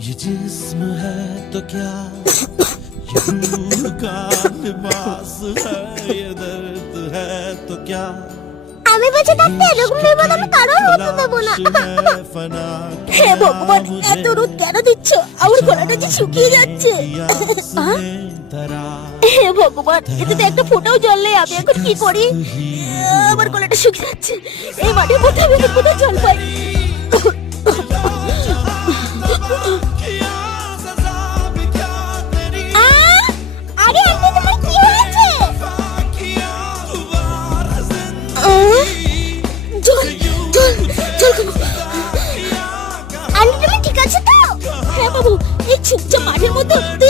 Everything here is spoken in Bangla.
ये जिस्म है तो क्या ये रूह का लिबास है ये दर्द है तो क्या আমি বেঁচে থাকতে এরকম বিপদ আমি কারোর হতে দেবো না। হে ভগবান, এত রোদ কেন দিচ্ছ? আমার গলাটা যে শুকিয়ে যাচ্ছে। হে ভগবান, এতে তো একটা ফোঁটাও জল নেই, আমি এখন কি করি? আমার গলাটা শুকিয়ে যাচ্ছে। এই মাঠের মধ্যে আমি কোথায় জল পাই? আরে আন্টি, তোমার কি হয়েছে? জল জল জল খাবো। আন্টি, তুমি ঠিক আছে তো? হ্যাঁ বাবু, এই ছিপছা মাঠের মধ্যে তুই